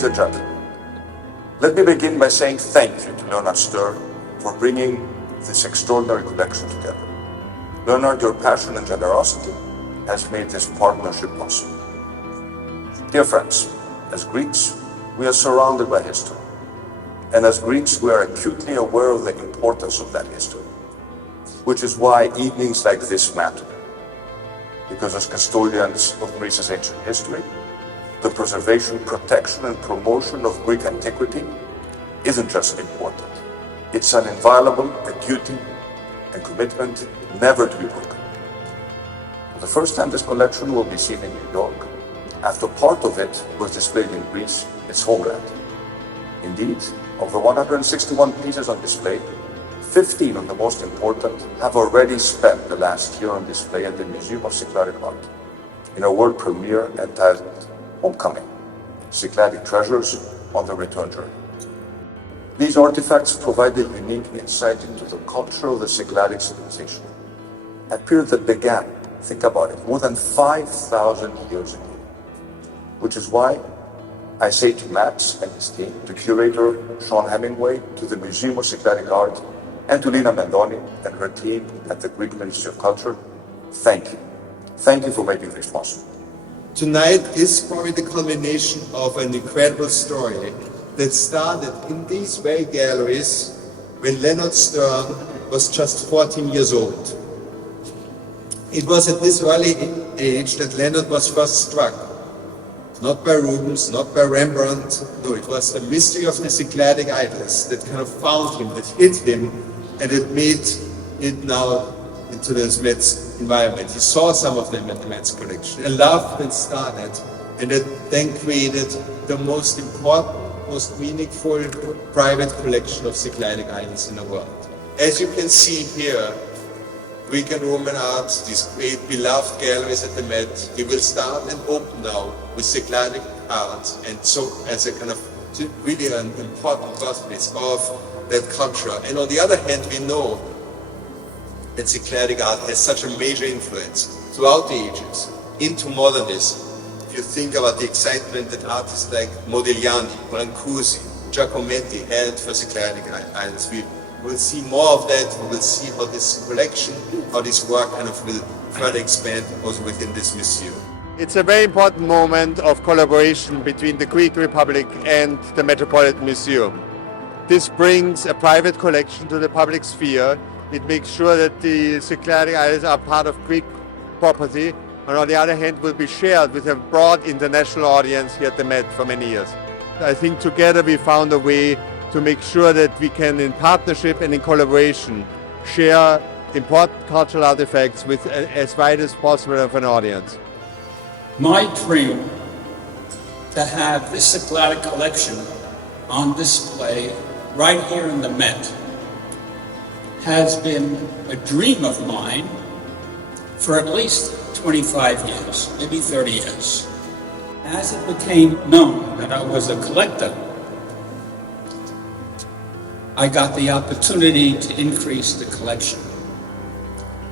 Ladies and gentlemen, let me begin by saying thank you to Leonard Stern for bringing this extraordinary collection together. Leonard, your passion and generosity has made this partnership possible. Dear friends, as Greeks, we are surrounded by history. And as Greeks, we are acutely aware of the importance of that history, which is why evenings like this matter. Because as custodians of Greece's ancient history, the preservation, protection, and promotion of Greek antiquity isn't just important. It's an inviolable duty and commitment never to be broken. For the first time, this collection will be seen in New York, after part of it was displayed in Greece, its homeland. Indeed, of the 161 pieces on display, 15 of the most important have already spent the last year on display at the Museum of Cycladic Art, in a world premiere entitled Homecoming, Cycladic Treasures on the Return Journey. These artifacts provide a unique insight into the culture of the Cycladic civilization, a period that began, think about it, more than 5,000 years ago, which is why I say to Max and his team, to curator Sean Hemingway, to the Museum of Cycladic Art, and to Lina Mendoni and her team at the Greek Ministry of Culture, thank you. Thank you for making this possible. Tonight is probably the culmination of an incredible story that started in these very galleries when Leonard Stern was just 14 years old. It was at this early age that Leonard was first struck. Not by Rubens, not by Rembrandt, no, it was the mystery of the Cycladic idols that kind of found him, that hit him, and it made it now into the Met's environment. He saw some of them at the Met's collection. A love that started, and that then created the most important, most meaningful private collection of Cycladic idols in the world. As you can see here, Greek and Roman art, these great beloved galleries at the Met, we will start and open now with Cycladic art, and so as a kind of really an important birthplace of that culture. And on the other hand, we know that Cycladic art has such a major influence throughout the ages into modernism. If you think about the excitement that artists like Modigliani, Brancusi, Giacometti had for Cycladic art, we'll see more of that. We will see how this collection, how this work kind of will further expand also within this museum. It's a very important moment of collaboration between the Greek Republic and the Metropolitan Museum. This brings a private collection to the public sphere. It makes sure that the Cycladic idols are part of Greek property, and on the other hand will be shared with a broad international audience here at the Met for many years. I think together we found a way to make sure that we can, in partnership and in collaboration, share important cultural artifacts with as wide as possible of an audience. My dream to have this Cycladic collection on display right here in the Met has been a dream of mine for at least 25 years, maybe 30 years. As it became known that I was a collector, I got the opportunity to increase the collection.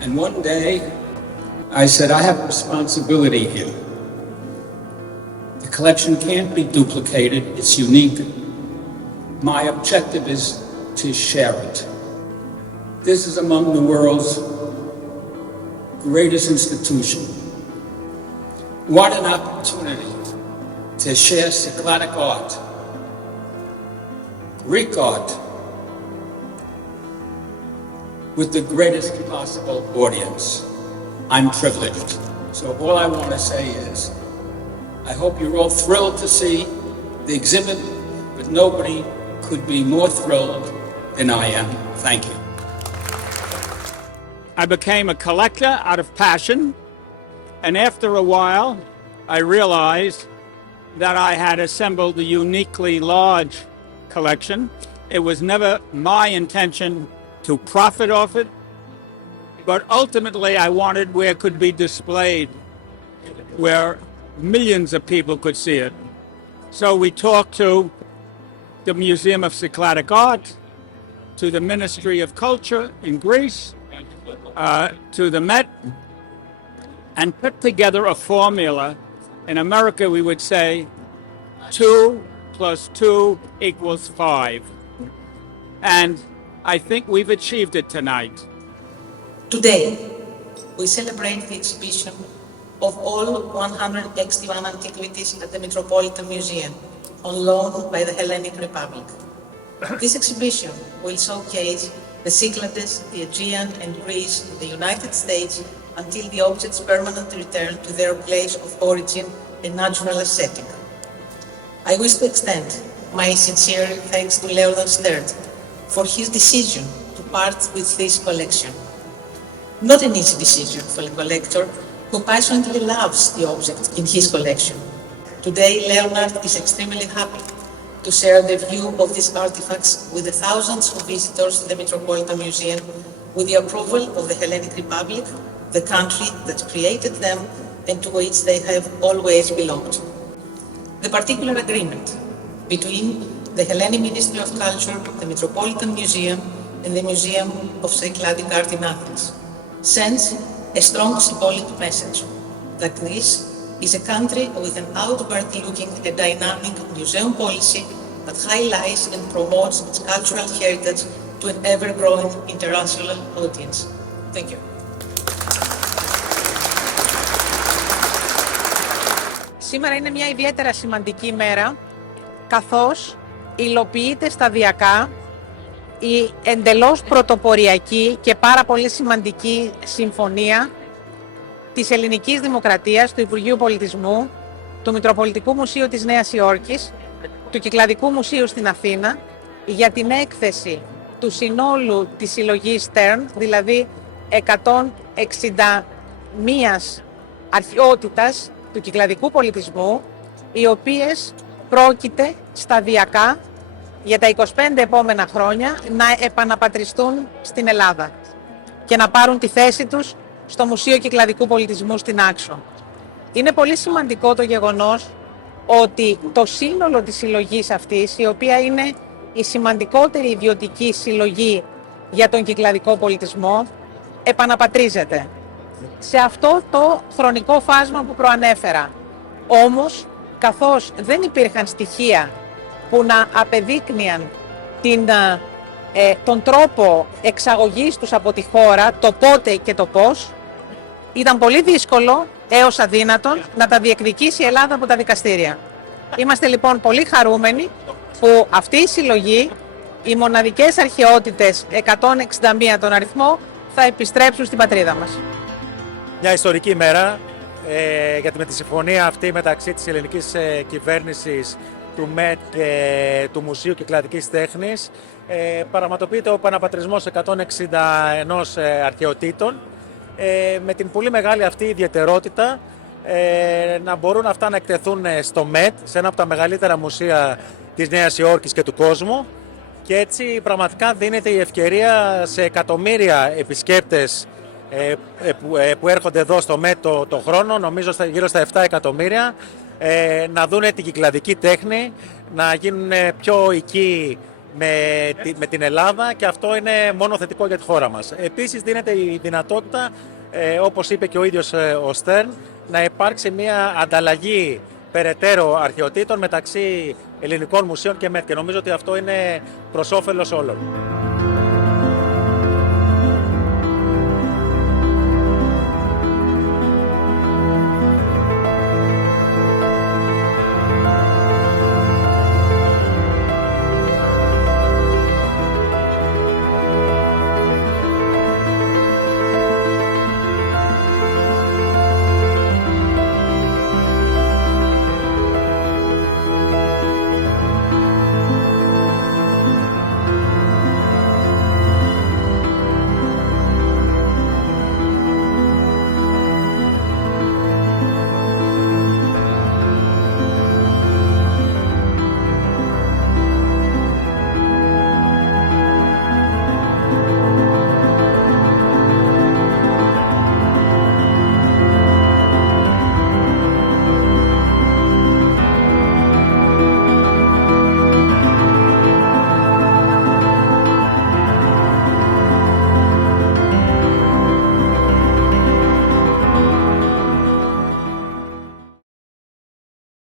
And one day, I said, I have a responsibility here. The collection can't be duplicated, it's unique. My objective is to share it. This is among the world's greatest institutions. What an opportunity to share Cycladic art, Greek art, with the greatest possible audience. I'm privileged. So all I want to say is, I hope you're all thrilled to see the exhibit, but nobody could be more thrilled than I am. Thank you. I became a collector out of passion, and after a while, I realized that I had assembled a uniquely large collection. It was never my intention to profit off it, but ultimately I wanted where it could be displayed, where millions of people could see it. So we talked to the Museum of Cycladic Art, to the Ministry of Culture in Greece, to the Met, and put together a formula. In America we would say 2 plus 2 equals 5. And I think we've achieved it tonight. Today, we celebrate the exhibition of all 161 antiquities at the Metropolitan Museum on loan by the Hellenic Republic. This exhibition will showcase the Cyclades, the Aegean and Greece in the United States until the objects permanently return to their place of origin and natural setting. I wish to extend my sincere thanks to Leonard Stern for his decision to part with this collection. Not an easy decision for a collector who passionately loves the objects in his collection. Today, Leonard is extremely happy to share the view of these artifacts with the thousands of visitors to the Metropolitan Museum with the approval of the Hellenic Republic, the country that created them and to which they have always belonged. The particular agreement between the Hellenic Ministry of Culture, the Metropolitan Museum and the Museum of Cycladic Art in Athens sends a strong symbolic message that Greece is a country with an outward-looking and dynamic museum policy that highlights and promotes its cultural heritage to an ever-growing international audience. Thank you. Σήμερα είναι μια ιδιαίτερα σημαντική μέρα, καθώς υλοποιείται σταδιακά η εντελώς πρωτοποριακή και πάρα πολύ σημαντική συμφωνία της Ελληνικής Δημοκρατίας, του Υπουργείου Πολιτισμού, του Μητροπολιτικού Μουσείου της Νέας Υόρκης, του Κυκλαδικού Μουσείου στην Αθήνα, για την έκθεση του συνόλου της συλλογής Stern, δηλαδή 161 αρχαιότητας του κυκλαδικού πολιτισμού, οι οποίες πρόκειται σταδιακά για τα 25 επόμενα χρόνια να επαναπατριστούν στην Ελλάδα και να πάρουν τη θέση τους στο Μουσείο Κυκλαδικού Πολιτισμού στην Άξο. Είναι πολύ σημαντικό το γεγονός ότι το σύνολο της συλλογής αυτής, η οποία είναι η σημαντικότερη ιδιωτική συλλογή για τον κυκλαδικό πολιτισμό, επαναπατρίζεται σε αυτό το χρονικό φάσμα που προανέφερα. Όμως, καθώς δεν υπήρχαν στοιχεία που να απεδείκνυαν τον τρόπο εξαγωγής τους από τη χώρα, το πότε και το πώς, ήταν πολύ δύσκολο έως αδύνατον να τα διεκδικήσει η Ελλάδα από τα δικαστήρια. Είμαστε λοιπόν πολύ χαρούμενοι που αυτή η συλλογή, οι μοναδικές αρχαιότητες 161 τον αριθμό, θα επιστρέψουν στην πατρίδα μας. Μια ιστορική μέρα, γιατί με τη συμφωνία αυτή μεταξύ της ελληνικής κυβέρνησης, του ΜΕΤ και του Μουσείου Κυκλαδικής Τέχνης πραγματοποιείται ο επαναπατρισμός 161 αρχαιοτήτων, με την πολύ μεγάλη αυτή ιδιαιτερότητα να μπορούν αυτά να εκτεθούν στο ΜΕΤ, σε ένα από τα μεγαλύτερα μουσεία της Νέας Υόρκης και του κόσμου, και έτσι πραγματικά δίνεται η ευκαιρία σε εκατομμύρια επισκέπτες που έρχονται εδώ στο ΜΕΤ το χρόνο, νομίζω γύρω στα 7 εκατομμύρια, να δούνε την κυκλαδική τέχνη, να γίνουν πιο οικοί με την Ελλάδα, και αυτό είναι μόνο θετικό για τη χώρα μας. Επίσης δίνεται η δυνατότητα, όπως είπε και ο ίδιος ο Στέρν, να υπάρξει μια ανταλλαγή περαιτέρω αρχαιοτήτων μεταξύ ελληνικών μουσείων και ΜΕΤ, και νομίζω ότι αυτό είναι προς όφελος όλων.